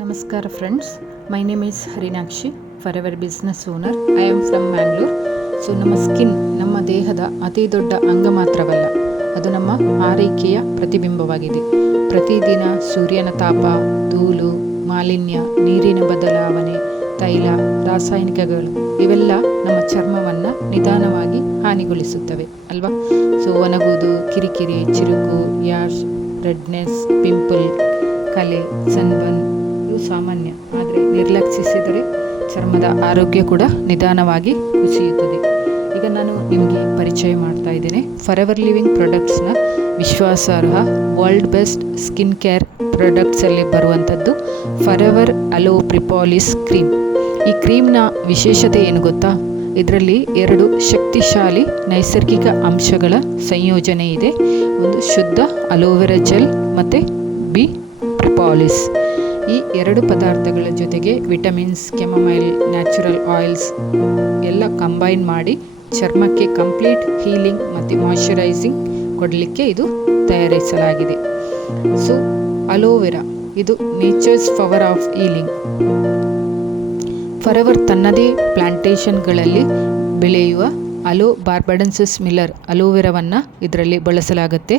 ನಮಸ್ಕಾರ friends, my name is Harinakshi, forever business owner. I am from Mangalore. So ನಮ್ಮ skin ನಮ್ಮ ದೇಹದ ಅತಿ ದೊಡ್ಡ ಅಂಗ ಮಾತ್ರವಲ್ಲ, ಅದು ನಮ್ಮ ಆರೈಕೆಯ ಪ್ರತಿಬಿಂಬವಾಗಿದೆ. ಪ್ರತಿದಿನ ಸೂರ್ಯನ ತಾಪ, ಧೂಳು, ಮಾಲಿನ್ಯ, ನೀರಿನ ಬದಲಾವಣೆ, ತೈಲ, ರಾಸಾಯನಿಕಗಳು ಇವೆಲ್ಲ ನಮ್ಮ ಚರ್ಮವನ್ನು ನಿಧಾನವಾಗಿ ಹಾನಿಗೊಳಿಸುತ್ತವೆ ಅಲ್ವಾ. ಸೊ ಒಣಗುವುದು, ಕಿರಿಕಿರಿ, ಚಿರುಕು, ರ್ಯಾಶ್, ರೆಡ್ನೆಸ್, ಪಿಂಪಲ್, ಕಲೆ, ಸನ್ಬರ್ನ್ ಇವು ಸಾಮಾನ್ಯ. ಆದರೆ ನಿರ್ಲಕ್ಷಿಸಿದರೆ ಚರ್ಮದ ಆರೋಗ್ಯ ಕೂಡ ನಿಧಾನವಾಗಿ ಕುಸಿಯುತ್ತದೆ. ಈಗ ನಾನು ನಿಮಗೆ ಪರಿಚಯ ಮಾಡ್ತಾ ಇದ್ದೇನೆ ಫಾರ್ ಎವರ್ ಲಿವಿಂಗ್ ಪ್ರಾಡಕ್ಟ್ಸ್ನ ವಿಶ್ವಾಸಾರ್ಹ ವರ್ಲ್ಡ್ ಬೆಸ್ಟ್ ಸ್ಕಿನ್ ಕೇರ್ ಪ್ರಾಡಕ್ಟ್ಸಲ್ಲಿ ಬರುವಂಥದ್ದು ಫಾರ್ ಎವರ್ ಅಲೋ ಪ್ರಿಪಾಲಿಸ್ ಕ್ರೀಮ್. ಈ ಕ್ರೀಮ್ನ ವಿಶೇಷತೆ ಏನು ಗೊತ್ತಾ? ಇದರಲ್ಲಿ 2 ಶಕ್ತಿಶಾಲಿ ನೈಸರ್ಗಿಕ ಅಂಶಗಳ ಸಂಯೋಜನೆ ಇದೆ. ಒಂದು ಶುದ್ಧ ಅಲೋವೆರಾ ಜೆಲ್ ಮತ್ತು ಬಿ ಪ್ರಿಪಾಲಿಸ್. ಈ 2 ಪದಾರ್ಥಗಳ ಜೊತೆಗೆ ವಿಟಮಿನ್ಸ್, ಕೆಮೊಮೈಲ್, ನ್ಯಾಚುರಲ್ ಆಯಿಲ್ಸ್ ಎಲ್ಲ ಕಂಬೈನ್ ಮಾಡಿ ಚರ್ಮಕ್ಕೆ ಕಂಪ್ಲೀಟ್ ಹೀಲಿಂಗ್ ಮತ್ತು ಮಾಯ್ಶ್ಚರೈಸಿಂಗ್ ಕೊಡಲಿಕ್ಕೆ ಇದು ತಯಾರಿಸಲಾಗಿದೆ. ಸೊ ಅಲೋವೆರಾ ಇದು nature's power of healing. For ever ತನ್ನದೇ ಪ್ಲಾಂಟೇಷನ್ಗಳಲ್ಲಿ ಬೆಳೆಯುವ ಅಲೋ ಬಾರ್ಬಡನ್ಸಿಸ್ ಮಿಲ್ಲರ್ ಅಲೋವೆರಾವನ್ನು ಇದರಲ್ಲಿ ಬಳಸಲಾಗುತ್ತೆ.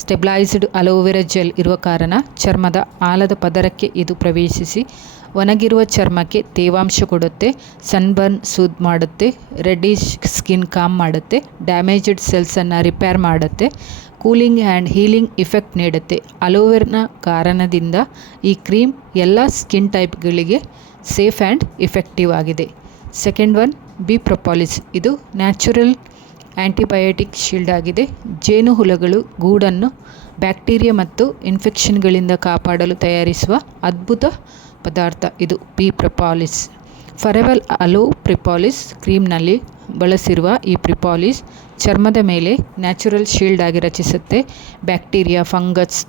ಸ್ಟೆಬಿಲೈಸ್ಡ್ ಅಲೋವೆರಾ ಜೆಲ್ ಇರುವ ಕಾರಣ ಚರ್ಮದ ಆಳದ ಪದರಕ್ಕೆ ಇದು ಪ್ರವೇಶಿಸಿ ಒಣಗಿರುವ ಚರ್ಮಕ್ಕೆ ತೇವಾಂಶ ಕೊಡುತ್ತೆ, ಸನ್ಬರ್ನ್ ಸೂದ್ ಮಾಡುತ್ತೆ, ರೆಡ್ಡಿಶ್ ಸ್ಕಿನ್ ಕಾಮ್ ಮಾಡುತ್ತೆ, ಡ್ಯಾಮೇಜ್ಡ್ ಸೆಲ್ಸನ್ನು ರಿಪೇರ್ ಮಾಡುತ್ತೆ, ಕೂಲಿಂಗ್ ಆ್ಯಂಡ್ ಹೀಲಿಂಗ್ ಇಫೆಕ್ಟ್ ನೀಡುತ್ತೆ. ಅಲೋವೆರಾನ ಕಾರಣದಿಂದ ಈ ಕ್ರೀಮ್ ಎಲ್ಲ ಸ್ಕಿನ್ ಟೈಪ್ಗಳಿಗೆ ಸೇಫ್ ಆ್ಯಂಡ್ ಇಫೆಕ್ಟಿವ್ ಆಗಿದೆ. Second one bee propolis. ಇದು ನ್ಯಾಚುರಲ್ ಆ್ಯಂಟಿಬಯೋಟಿಕ್ ಶೀಲ್ಡ್ ಆಗಿದೆ. ಜೇನುಹುಳಗಳು ಗೂಡನ್ನು ಬ್ಯಾಕ್ಟೀರಿಯಾ ಮತ್ತು ಇನ್ಫೆಕ್ಷನ್ಗಳಿಂದ ಕಾಪಾಡಲು ತಯಾರಿಸುವ ಅದ್ಭುತ ಪದಾರ್ಥ ಇದು ಬಿ ಪ್ರೊಪಾಲಿಸ್. ಫಾರ್ ಎವರ್ ಅಲೋ ಪ್ರಿಪಾಲಿಸ್ ಕ್ರೀಮ್ನಲ್ಲಿ ಬಳಸಿರುವ ಈ ಪ್ರಿಪಾಲಿಸ್ ಚರ್ಮದ ಮೇಲೆ ನ್ಯಾಚುರಲ್ ಶೀಲ್ಡ್ ಆಗಿ ರಚಿಸುತ್ತೆ. ಬ್ಯಾಕ್ಟೀರಿಯಾ, ಫಂಗಸ್,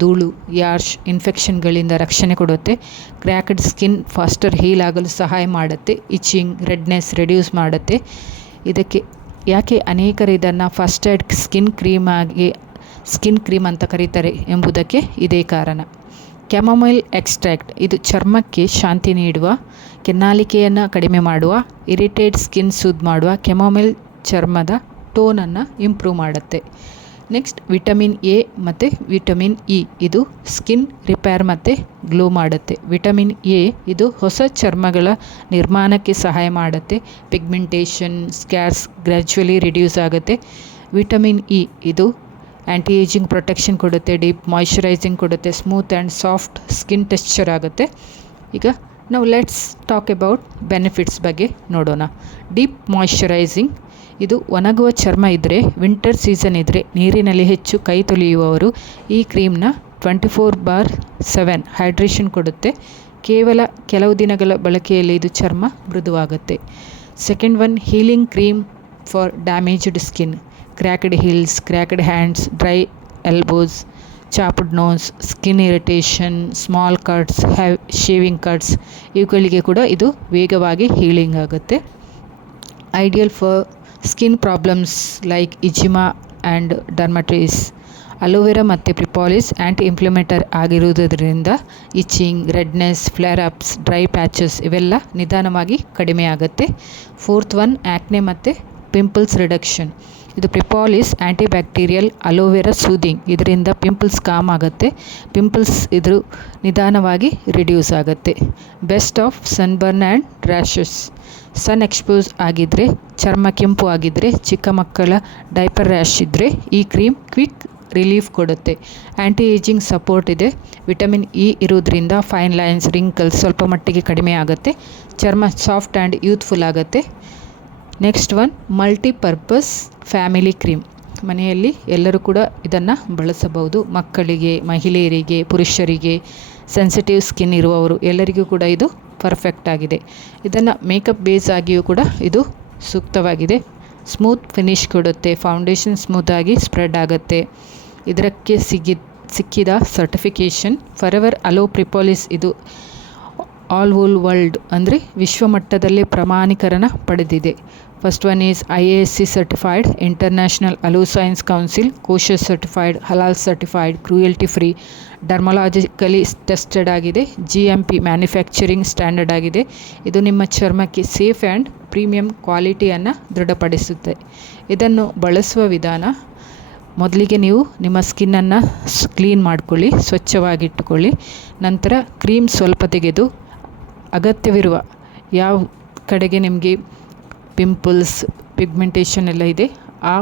ಧೂಳು, ರ್ಯಾಶ್, ಇನ್ಫೆಕ್ಷನ್ಗಳಿಂದ ರಕ್ಷಣೆ ಕೊಡುತ್ತೆ. ಕ್ರ್ಯಾಕ್ಡ್ ಸ್ಕಿನ್ ಫಾಸ್ಟರ್ ಹೀಲ್ ಆಗಲು ಸಹಾಯ ಮಾಡುತ್ತೆ. ಇಚಿಂಗ್, ರೆಡ್ನೆಸ್ ರೆಡ್ಯೂಸ್ ಮಾಡುತ್ತೆ. ಇದಕ್ಕೆ ಯಾಕೆ ಅನೇಕರು ಇದನ್ನು ಫಸ್ಟ್ ಏಡ್ ಸ್ಕಿನ್ ಕ್ರೀಮ್ ಅಂತ ಕರೀತಾರೆ ಎಂಬುದಕ್ಕೆ ಇದೇ ಕಾರಣ. ಕೆಮೊಮೈಲ್ ಎಕ್ಸ್ಟ್ರಾಕ್ಟ್ ಇದು ಚರ್ಮಕ್ಕೆ ಶಾಂತಿ ನೀಡುವ, ಕೆನ್ನಾಲಿಕೆಯನ್ನು ಕಡಿಮೆ ಮಾಡುವ, ಇರಿಟೇಟ್ ಸ್ಕಿನ್ ಸೂದ್ ಮಾಡುವ. ಕೆಮೊಮೈಲ್ ಚರ್ಮದ ಟೋನನ್ನು ಇಂಪ್ರೂವ್ ಮಾಡುತ್ತೆ. ನೆಕ್ಸ್ಟ್ ವಿಟಮಿನ್ ಎ ಮತ್ತು ವಿಟಮಿನ್ ಇ ಇದು ಸ್ಕಿನ್ ರಿಪೇರ್ ಮತ್ತು ಗ್ಲೋ ಮಾಡುತ್ತೆ. ವಿಟಮಿನ್ ಎ ಇದು ಹೊಸ ಚರ್ಮಗಳ ನಿರ್ಮಾಣಕ್ಕೆ ಸಹಾಯ ಮಾಡುತ್ತೆ. ಪಿಗ್ಮೆಂಟೇಷನ್, ಸ್ಕ್ಯಾರ್ಸ್ ಗ್ರ್ಯಾಜುವಲಿ ರಿಡ್ಯೂಸ್ ಆಗುತ್ತೆ. ವಿಟಮಿನ್ ಇ ಇದು ಆ್ಯಂಟಿ ಏಜಿಂಗ್ ಪ್ರೊಟೆಕ್ಷನ್ ಕೊಡುತ್ತೆ, ಡೀಪ್ ಮಾಯ್ಶ್ಚರೈಸಿಂಗ್ ಕೊಡುತ್ತೆ, smooth and soft skin texture ಆಗುತ್ತೆ. ಈಗ ನಾವು ಲೆಟ್ಸ್ ಟಾಕ್ ಅಬೌಟ್ ಬೆನಿಫಿಟ್ಸ್ ಬಗ್ಗೆ ನೋಡೋಣ. ಡೀಪ್ ಮಾಯ್ಶ್ಚರೈಸಿಂಗ್ ಇದು ಒಣಗುವ ಚರ್ಮ ಇದ್ದರೆ, ವಿಂಟರ್ ಸೀಸನ್ ಇದ್ದರೆ, ನೀರಿನಲ್ಲಿ ಹೆಚ್ಚು ಕೈ ತೊಳೆಯುವವರು ಈ ಕ್ರೀಮ್ನ 24/7 ಹೈಡ್ರೇಷನ್ ಕೊಡುತ್ತೆ. ಕೇವಲ ಕೆಲವು ದಿನಗಳ ಬಳಕೆಯಲ್ಲಿ ಇದು ಚರ್ಮ ಮೃದುವಾಗುತ್ತೆ. Second one healing cream for damaged skin. Cracked heels, cracked hands, dry elbows, chapped nose, skin irritation, small cuts, shaving cuts ಇವುಗಳಿಗೆ ಕೂಡ ಇದು ವೇಗವಾಗಿ ಹೀಲಿಂಗ್ ಆಗುತ್ತೆ. Ideal for skin problems like eczema and dermatitis. Aloe vera ಮತ್ತು propolis anti inflammatory ಆಗಿರುವುದರಿಂದ itching, redness, flare ups, dry patches ಇವೆಲ್ಲ ನಿಧಾನವಾಗಿ ಕಡಿಮೆ ಆಗುತ್ತೆ. ಫೋರ್ತ್ ಒನ್ ಆ್ಯಕ್ನೆ ಮತ್ತು ಪಿಂಪಲ್ಸ್ ರಿಡಕ್ಷನ್. ಇದು propolis anti bacterial, aloe vera soothing. ಇದರಿಂದ ಪಿಂಪಲ್ಸ್ ಕಾಮ್ ಆಗುತ್ತೆ. ಪಿಂಪಲ್ಸ್ ಇದು ನಿಧಾನವಾಗಿ ರಿಡ್ಯೂಸ್ ಆಗುತ್ತೆ. Best of sunburn and rashes. Sun expose ಆಗಿದ್ದರೆ, ಚರ್ಮ ಕೆಂಪು ಆಗಿದ್ದರೆ, ಚಿಕ್ಕ ಮಕ್ಕಳ ಡೈಪರ್ ರ್ಯಾಶ್ ಇದ್ದರೆ ಈ ಕ್ರೀಮ್ ಕ್ವಿಕ್ ರಿಲೀಫ್ ಕೊಡುತ್ತೆ. ಆ್ಯಂಟಿ ಏಜಿಂಗ್ ಸಪೋರ್ಟ್ ಇದೆ. ವಿಟಮಿನ್ ಇ ಇರೋದ್ರಿಂದ ಫೈನ್ ಲೈನ್ಸ್, ರಿಂಕಲ್ಸ್ ಸ್ವಲ್ಪ ಮಟ್ಟಿಗೆ ಕಡಿಮೆ ಆಗುತ್ತೆ. ಚರ್ಮ ಸಾಫ್ಟ್ ಆ್ಯಂಡ್ ಯೂತ್ಫುಲ್ ಆಗುತ್ತೆ. Next one multipurpose family cream. ಮನೆಯಲ್ಲಿ ಎಲ್ಲರೂ ಕೂಡ ಇದನ್ನು ಬಳಸಬಹುದು. ಮಕ್ಕಳಿಗೆ, ಮಹಿಳೆಯರಿಗೆ, ಪುರುಷರಿಗೆ, ಸೆನ್ಸಿಟಿವ್ ಸ್ಕಿನ್ ಇರುವವರು ಎಲ್ಲರಿಗೂ ಕೂಡ ಇದು ಪರ್ಫೆಕ್ಟ್ ಆಗಿದೆ. ಇದನ್ನು ಮೇಕಪ್ ಬೇಸ್ ಆಗಿಯೂ ಕೂಡ ಇದು ಸೂಕ್ತವಾಗಿದೆ. ಸ್ಮೂತ್ ಫಿನಿಶ್ ಕೊಡುತ್ತೆ. ಫೌಂಡೇಶನ್ ಸ್ಮೂತಾಗಿ ಸ್ಪ್ರೆಡ್ ಆಗುತ್ತೆ. ಇದಕ್ಕೆ ಸಿಕ್ಕಿದ certification forever aloe propolis ಇದು ಆಲ್ ಓಲ್ ವರ್ಲ್ಡ್ ಅಂದರೆ ವಿಶ್ವಮಟ್ಟದಲ್ಲಿ ಪ್ರಮಾಣೀಕರಣ ಪಡೆದಿದೆ. First one is IASC certified, international aloe science council, kosher certified, halal certified, cruelty free, dermatologically tested ಆಗಿದೆ, GMP ಮ್ಯಾನುಫ್ಯಾಕ್ಚರಿಂಗ್ ಸ್ಟ್ಯಾಂಡರ್ಡ್ ಆಗಿದೆ. ಇದು ನಿಮ್ಮ ಚರ್ಮಕ್ಕೆ ಸೇಫ್ ಆ್ಯಂಡ್ ಪ್ರೀಮಿಯಂ ಕ್ವಾಲಿಟಿಯನ್ನು ದೃಢಪಡಿಸುತ್ತೆ. ಇದನ್ನು ಬಳಸುವ ವಿಧಾನ, ಮೊದಲಿಗೆ ನೀವು ನಿಮ್ಮ ಸ್ಕಿನ್ನನ್ನು ಕ್ಲೀನ್ ಮಾಡ್ಕೊಳ್ಳಿ, ಸ್ವಚ್ಛವಾಗಿಟ್ಟುಕೊಳ್ಳಿ. ನಂತರ ಕ್ರೀಮ್ ಸ್ವಲ್ಪ ತೆಗೆದು ಅಗತ್ಯವಿರುವ ಯಾವ ಕಡೆಗೆ ನಿಮಗೆ ಪಿಂಪಲ್ಸ್, ಪಿಗ್ಮೆಂಟೇಷನ್ ಎಲ್ಲ ಇದೆ ಆ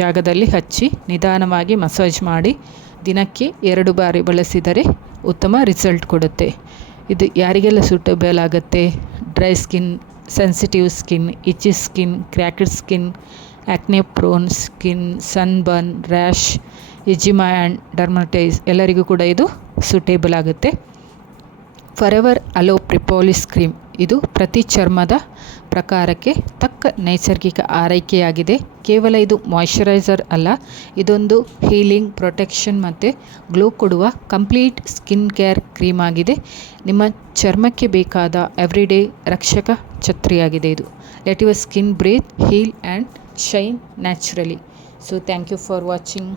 ಜಾಗದಲ್ಲಿ ಹಚ್ಚಿ ನಿಧಾನವಾಗಿ ಮಸಾಜ್ ಮಾಡಿ ದಿನಕ್ಕೆ 2 ಬಾರಿ ಬಳಸಿದರೆ ಉತ್ತಮ ರಿಸಲ್ಟ್ ಕೊಡುತ್ತೆ. ಇದು ಯಾರಿಗೆಲ್ಲ ಸೂಟಬಲ್ ಆಗುತ್ತೆ? Dry skin, sensitive skin, itchy skin, cracked skin, acne prone skin, sunburn, rash, eczema and dermatitis ಎಲ್ಲರಿಗೂ ಕೂಡ ಇದು ಸೂಟೇಬಲ್ ಆಗುತ್ತೆ. ಫಾರೆವರ್ ಅಲೋ ಪ್ರಿಪೋಲಿಸ್ ಕ್ರೀಮ್ ಇದು ಪ್ರತಿ ಚರ್ಮದ ಪ್ರಕಾರಕ್ಕೆ ತಕ್ಕ ನೈಸರ್ಗಿಕ ಆರೈಕೆಯಾಗಿದೆ. ಕೇವಲ ಇದು ಮಾಯ್ಶ್ಚರೈಸರ್ ಅಲ್ಲ, ಇದೊಂದು ಹೀಲಿಂಗ್, ಪ್ರೊಟೆಕ್ಷನ್ ಮತ್ತು ಗ್ಲೋ ಕೊಡುವ ಕಂಪ್ಲೀಟ್ ಸ್ಕಿನ್ ಕೇರ್ ಕ್ರೀಮ್ ಆಗಿದೆ. ನಿಮ್ಮ ಚರ್ಮಕ್ಕೆ ಬೇಕಾದ ಎವ್ರಿಡೇ ರಕ್ಷಕ ಛತ್ರಿಯಾಗಿದೆ ಇದು. Let your skin breathe, heal and shine naturally. So thank you for watching.